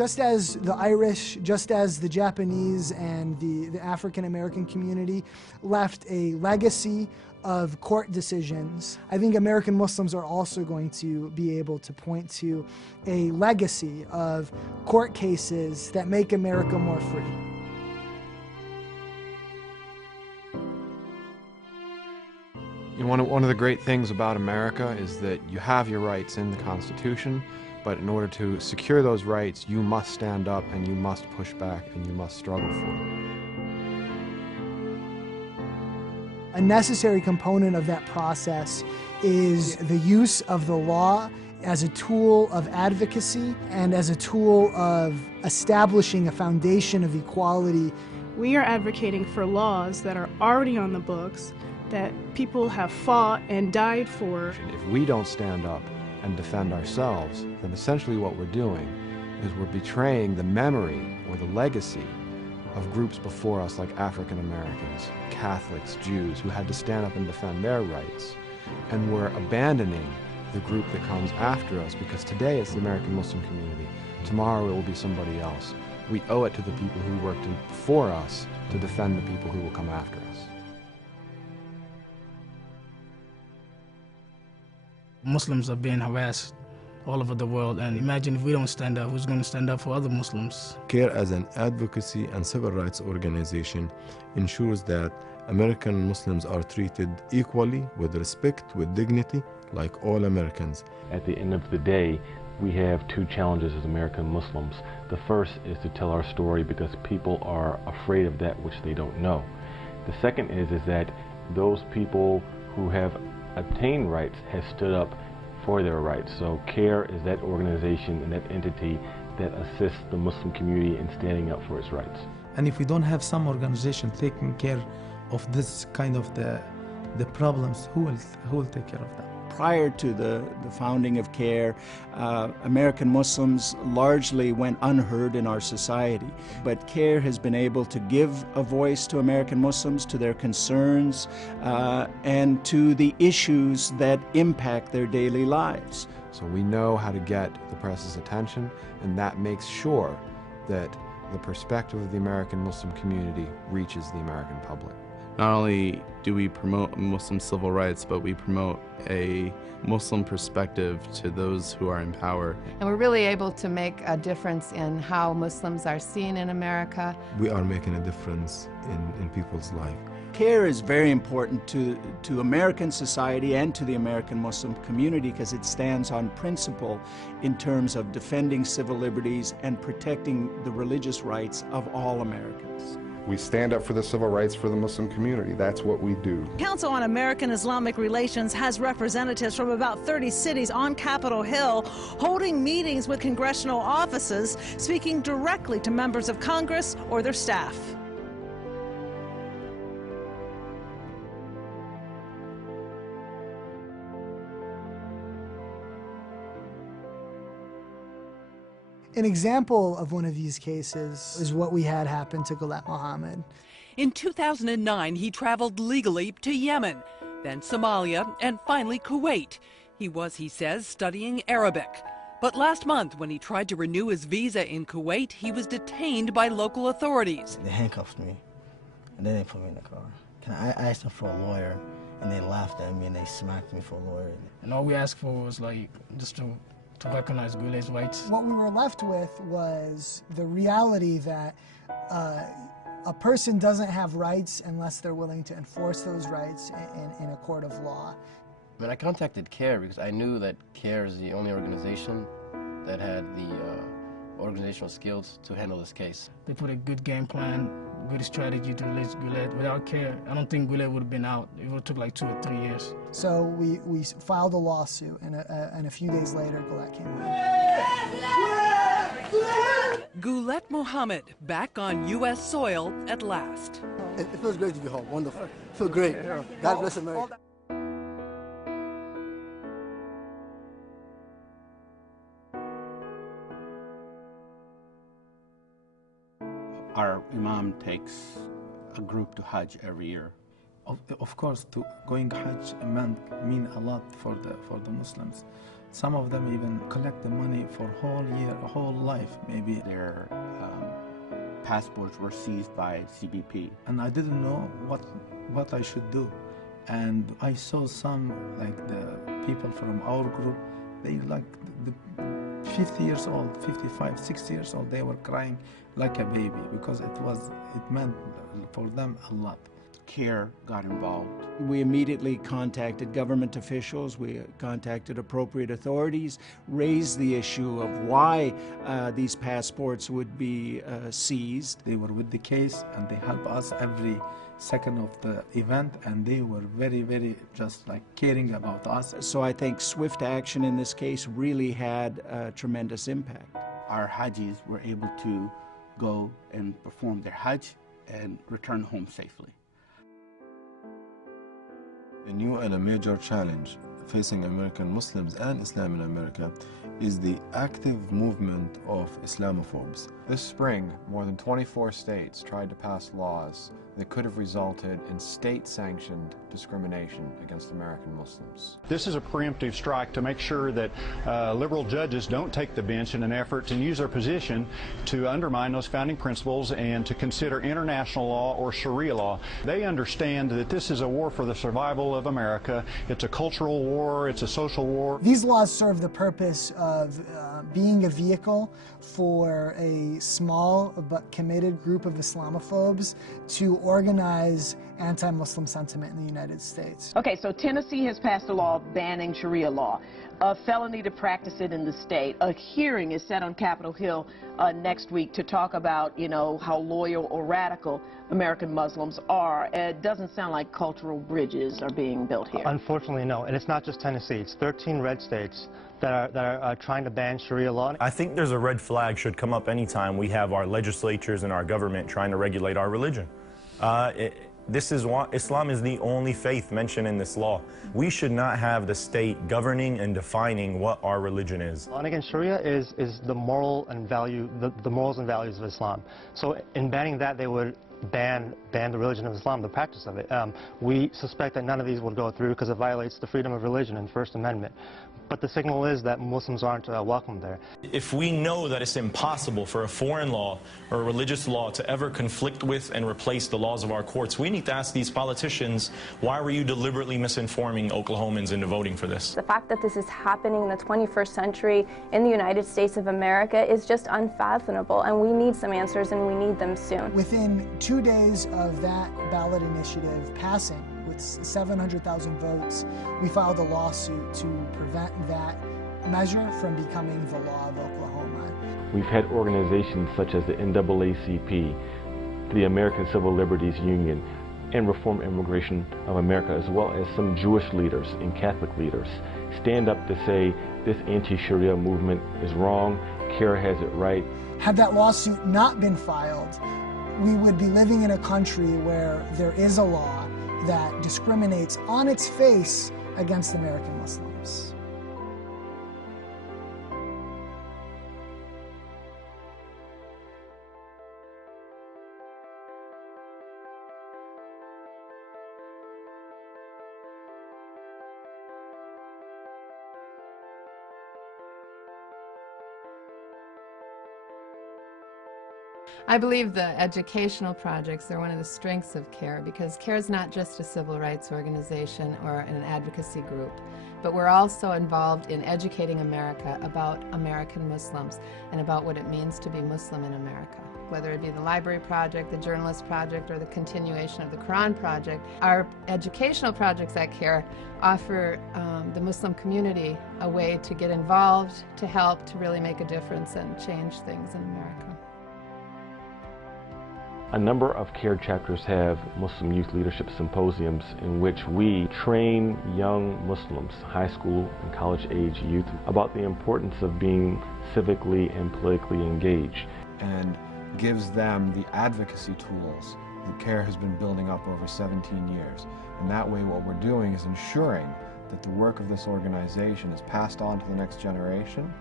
Just as the Irish, just as the Japanese and the African American community left a legacy of court decisions, I think American Muslims are also going to be able to point to a legacy of court cases that make America more free. You know, one of the great things about America is that you have your rights in the Constitution, but in order to secure those rights, you must stand up and you must push back and you must struggle for it. A necessary component of that process is the use of the law as a tool of advocacy and as a tool of establishing a foundation of equality. We are advocating for laws that are already on the books, that people have fought and died for. If we don't stand up and defend ourselves, then essentially what we're doing is we're betraying the memory or the legacy of groups before us, like African Americans, Catholics, Jews, who had to stand up and defend their rights. And we're abandoning the group that comes after us, because today it's the American Muslim community, tomorrow it will be somebody else. We owe it to the people who worked before us to defend the people who will come after us. Muslims are being harassed all over the world, and imagine if we don't stand up, who's going to stand up for other Muslims? CAIR, as an advocacy and civil rights organization, ensures that American Muslims are treated equally, with respect, with dignity, like all Americans. At the end of the day, we have two challenges as American Muslims. The first is to tell our story, because people are afraid of that which they don't know. The second is that those people who have obtained rights have stood up for their rights. So CAIR is that organization and that entity that assists the Muslim community in standing up for its rights. And if we don't have some organization taking care of this kind of the problems, who will take care of that? Prior to the founding of CAIR, American Muslims largely went unheard in our society. But CAIR has been able to give a voice to American Muslims, to their concerns, and to the issues that impact their daily lives. So we know how to get the press's attention, and that makes sure that the perspective of the American Muslim community reaches the American public. Not only do we promote Muslim civil rights, but we promote a Muslim perspective to those who are in power. And we're really able to make a difference in how Muslims are seen in America. We are making a difference in people's life. CAIR is very important to American society and to the American Muslim community, because it stands on principle in terms of defending civil liberties and protecting the religious rights of all Americans. We stand up for the civil rights for the Muslim community. That's what we do. Council on American-Islamic Relations has representatives from about 30 cities on Capitol Hill holding meetings with congressional offices, speaking directly to members of Congress or their staff. An example of one of these cases is what we had happen to Ghulam Mohammed. In 2009, he traveled legally to Yemen, then Somalia, and finally Kuwait. He was, he says, studying Arabic. But last month, when he tried to renew his visa in Kuwait, he was detained by local authorities. They handcuffed me, and then they put me in the car. I asked them for a lawyer, and they laughed at me, and they smacked me for a lawyer. And all we asked for was just to recognize Gule's rights. What we were left with was the reality that a person doesn't have rights unless they're willing to enforce those rights in a court of law. I mean, I contacted CAIR because I knew that CAIR is the only organization that had the organizational skills to handle this case. They put a good game plan, good strategy to release Goulet. Without CAIR, I don't think Goulet would have been out. It would have took like 2 or 3 years. So we filed a lawsuit, and a few days later, Goulet came out. Ghulam Mohammed back on U.S. soil at last. It feels great to be home. Wonderful. It feels great. God bless America. Our Imam takes a group to Hajj every year. Of course, going Hajj mean a lot for the Muslims. Some of them even collect the money for whole year, whole life, maybe. Their passports were seized by CBP. And I didn't know what I should do. And I saw some, like the people from our group, they like the 50 years old, 55, 60 years old, they were crying like a baby because it meant for them a lot. CAIR got involved. We immediately contacted government officials, we contacted appropriate authorities, raised the issue of why these passports would be seized. They were with the case and they helped us every second of the event, and they were very, very just like caring about us. So I think swift action in this case really had a tremendous impact. Our Hajis were able to go and perform their Hajj and return home safely. A new and a major challenge facing American Muslims and Islam in America is the active movement of Islamophobes. This spring, more than 24 states tried to pass laws that could have resulted in state-sanctioned discrimination against American Muslims. This is a preemptive strike to make sure that liberal judges don't take the bench in an effort to use their position to undermine those founding principles and to consider international law or Sharia law. They understand that this is a war for the survival of America. It's a cultural war, it's a social war. These laws serve the purpose of being a vehicle for a small but committed group of Islamophobes to organize anti-Muslim sentiment in the United States. Okay, so Tennessee has passed a law banning Sharia law, a felony to practice it in the state. A hearing is set on Capitol Hill next week to talk about, you know, how loyal or radical American Muslims are. It doesn't sound like cultural bridges are being built here. Unfortunately, no. And it's not just Tennessee. It's 13 red states that are trying to ban Sharia law. I think there's a red flag should come up anytime we have our legislatures and our government trying to regulate our religion. Islam is the only faith mentioned in this law. We should not have the state governing and defining what our religion is. And again, Sharia is the moral and the morals and values of Islam. So in banning that, they would ban the religion of Islam, the practice of it. We suspect that none of these will go through because it violates the freedom of religion and First Amendment. But the signal is that Muslims aren't welcome there. If we know that it's impossible for a foreign law or a religious law to ever conflict with and replace the laws of our courts, we need to ask these politicians, why were you deliberately misinforming Oklahomans into voting for this? The fact that this is happening in the 21st century in the United States of America is just unfathomable, and we need some answers, and we need them soon. Within 2 days of that ballot initiative passing, with 700,000 votes, we filed a lawsuit to prevent that measure from becoming the law of Oklahoma. We've had organizations such as the NAACP, the American Civil Liberties Union, and Reform Immigration of America, as well as some Jewish leaders and Catholic leaders, stand up to say this anti-Sharia movement is wrong, CAIR has it right. Had that lawsuit not been filed, we would be living in a country where there is a law that discriminates on its face against American Muslims. I believe the educational projects are one of the strengths of CAIR, because CAIR is not just a civil rights organization or an advocacy group, but we're also involved in educating America about American Muslims and about what it means to be Muslim in America. Whether it be the Library Project, the Journalist Project, or the continuation of the Quran Project, our educational projects at CAIR offer the Muslim community a way to get involved, to help, to really make a difference and change things in America. A number of CAIR chapters have Muslim Youth Leadership Symposiums in which we train young Muslims, high school and college age youth, about the importance of being civically and politically engaged. And gives them the advocacy tools that CAIR has been building up over 17 years. And that way what we're doing is ensuring that the work of this organization is passed on to the next generation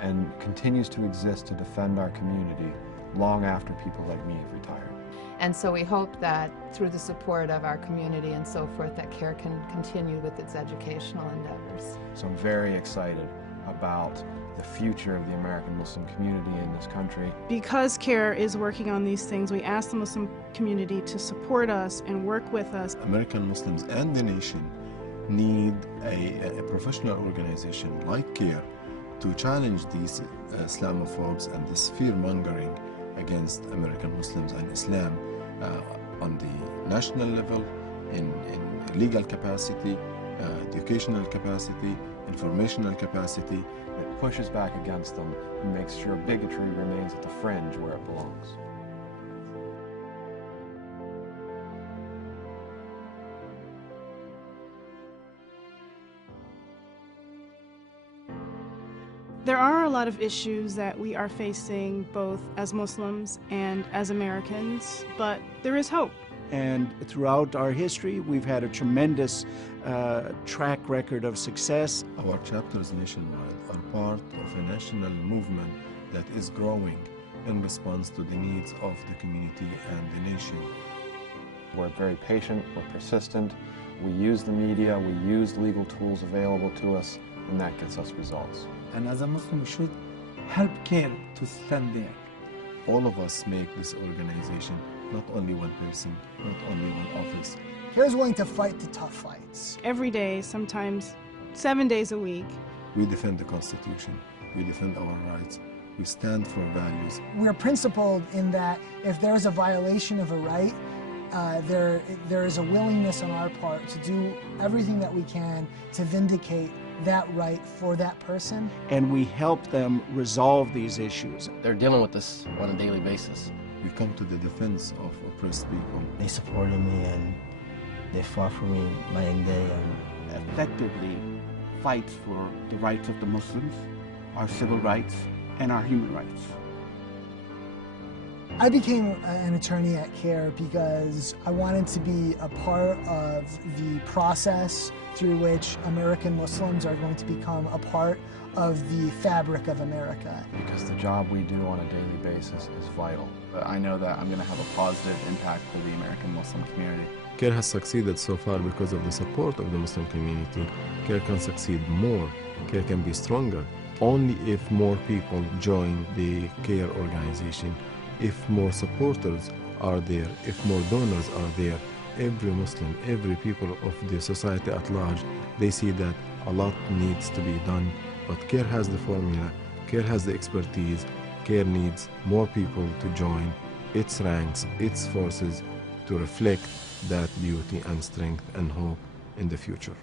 and continues to exist to defend our community long after people like me have retired. And so we hope that through the support of our community and so forth, that CAIR can continue with its educational endeavors. So I'm very excited about the future of the American Muslim community in this country. Because CAIR is working on these things, we ask the Muslim community to support us and work with us. American Muslims and the nation need a professional organization like CAIR to challenge these Islamophobes and this fear-mongering against American Muslims and Islam on the national level, in legal capacity, educational capacity, informational capacity. It pushes back against them and makes sure bigotry remains at the fringe where it belongs. There are a lot of issues that we are facing both as Muslims and as Americans, but there is hope. And throughout our history, we've had a tremendous track record of success. Our chapters nationwide are part of a national movement that is growing in response to the needs of the community and the nation. We're very patient, we're persistent, we use the media, we use legal tools available to us, and that gets us results. And as a Muslim, we should help CAIR to stand there. All of us make this organization, not only one person, not only one office. CAIR is willing to fight the tough fights. Every day, sometimes 7 days a week. We defend the Constitution, we defend our rights, we stand for values. We're principled in that if there is a violation of a right, there is a willingness on our part to do everything that we can to vindicate that right for that person. And we help them resolve these issues. They're dealing with this on a daily basis. We come to the defense of oppressed people. They supported me and they fought for me night and day. And effectively fights for the rights of the Muslims, our civil rights, and our human rights. I became an attorney at CAIR because I wanted to be a part of the process through which American Muslims are going to become a part of the fabric of America. Because the job we do on a daily basis is vital. I know that I'm going to have a positive impact for the American Muslim community. CAIR has succeeded so far because of the support of the Muslim community. CAIR can succeed more. CAIR can be stronger only if more people join the CAIR organization. If more supporters are there, if more donors are there, every Muslim, every people of the society at large, they see that a lot needs to be done. But CAIR has the formula, CAIR has the expertise, CAIR needs more people to join its ranks, its forces, to reflect that beauty and strength and hope in the future.